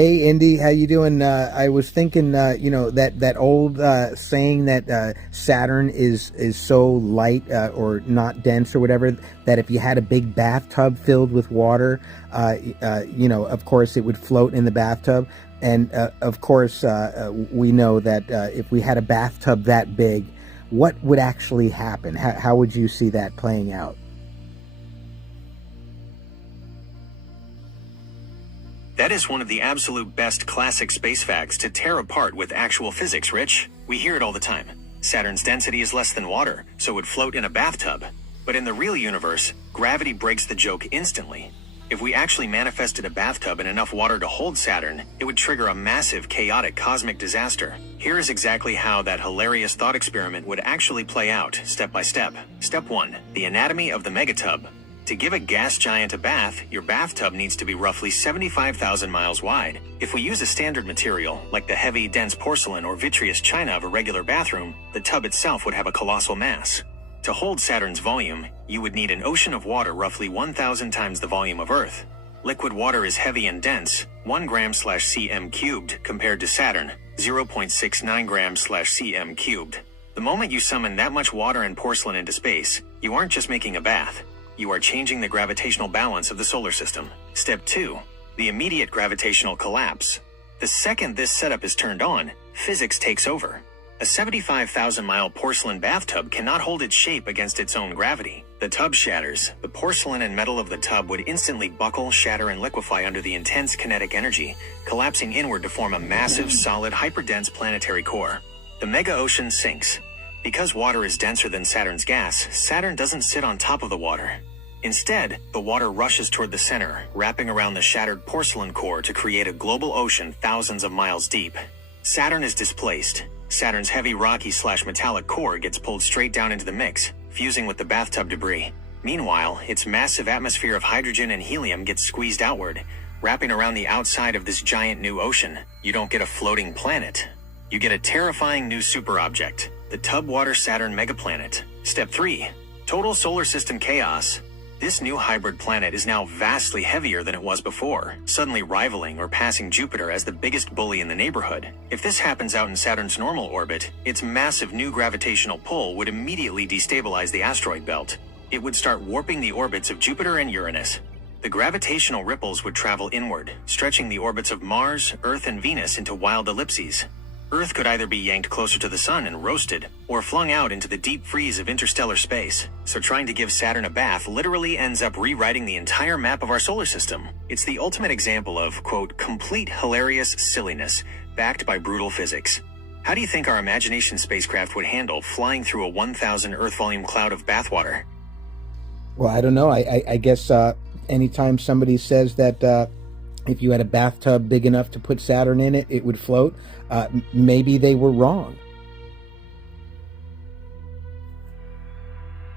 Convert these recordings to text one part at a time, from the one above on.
Hey Indy, how you doing? I was thinking, that old saying that Saturn is so light or not dense or whatever that if you had a big bathtub filled with water, of course it would float in the bathtub. And of course, we know that if we had a bathtub that big, what would actually happen? How would you see that playing out? That is one of the absolute best classic space facts to tear apart with actual physics, Rich. We hear it all the time. Saturn's density is less than water, so it would float in a bathtub. But in the real universe, gravity breaks the joke instantly. If we actually manifested a bathtub and enough water to hold Saturn, it would trigger a massive, chaotic cosmic disaster. Here is exactly how that hilarious thought experiment would actually play out, step by step. Step 1. The anatomy of the megatub. To give a gas giant a bath, your bathtub needs to be roughly 75,000 miles wide. If we use a standard material, like the heavy, dense porcelain or vitreous china of a regular bathroom, the tub itself would have a colossal mass. To hold Saturn's volume, you would need an ocean of water roughly 1,000 times the volume of Earth. Liquid water is heavy and dense, 1 gram/cm cubed, compared to Saturn, 0.69 gram/cm cubed. The moment you summon that much water and porcelain into space, you aren't just making a bath. You are changing the gravitational balance of the solar system. Step 2. The immediate gravitational collapse. The second this setup is turned on, physics takes over. A 75,000-mile porcelain bathtub cannot hold its shape against its own gravity. The tub shatters. The porcelain and metal of the tub would instantly buckle, shatter, and liquefy under the intense kinetic energy, collapsing inward to form a massive, solid, hyperdense planetary core. The mega-ocean sinks. Because water is denser than Saturn's gas, Saturn doesn't sit on top of the water. Instead, the water rushes toward the center, wrapping around the shattered porcelain core to create a global ocean thousands of miles deep. Saturn is displaced. Saturn's heavy rocky/metallic core gets pulled straight down into the mix, fusing with the bathtub debris. Meanwhile, its massive atmosphere of hydrogen and helium gets squeezed outward, wrapping around the outside of this giant new ocean. You don't get a floating planet. You get a terrifying new superobject, the tub-water Saturn megaplanet. Step 3. Total solar system chaos. This new hybrid planet is now vastly heavier than it was before, suddenly rivaling or passing Jupiter as the biggest bully in the neighborhood. If this happens out in Saturn's normal orbit, its massive new gravitational pull would immediately destabilize the asteroid belt. It would start warping the orbits of Jupiter and Uranus. The gravitational ripples would travel inward, stretching the orbits of Mars, Earth, and Venus into wild ellipses. Earth could either be yanked closer to the sun and roasted, or flung out into the deep freeze of interstellar space. So trying to give Saturn a bath literally ends up rewriting the entire map of our solar system. It's the ultimate example of, quote, complete hilarious silliness, backed by brutal physics. How do you think our imagination spacecraft would handle flying through a 1,000 Earth volume cloud of bathwater? Well, I don't know. I guess anytime somebody says that if you had a bathtub big enough to put Saturn in it, it would float, maybe they were wrong.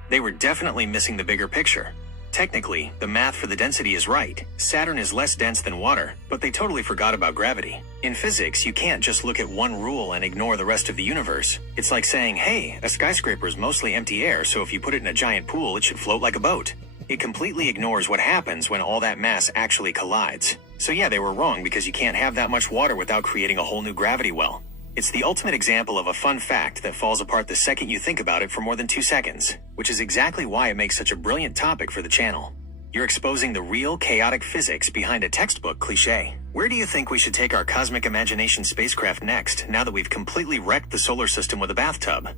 They were definitely missing the bigger picture. Technically, the math for the density is right. Saturn is less dense than water, but they totally forgot about gravity. In physics, you can't just look at one rule and ignore the rest of the universe. It's like saying, hey, a skyscraper is mostly empty air, so if you put it in a giant pool, it should float like a boat. It completely ignores what happens when all that mass actually collides. So yeah, they were wrong because you can't have that much water without creating a whole new gravity well. It's the ultimate example of a fun fact that falls apart the second you think about it for more than 2 seconds, which is exactly why it makes such a brilliant topic for the channel. You're exposing the real chaotic physics behind a textbook cliche. Where do you think we should take our cosmic imagination spacecraft next, now that we've completely wrecked the solar system with a bathtub?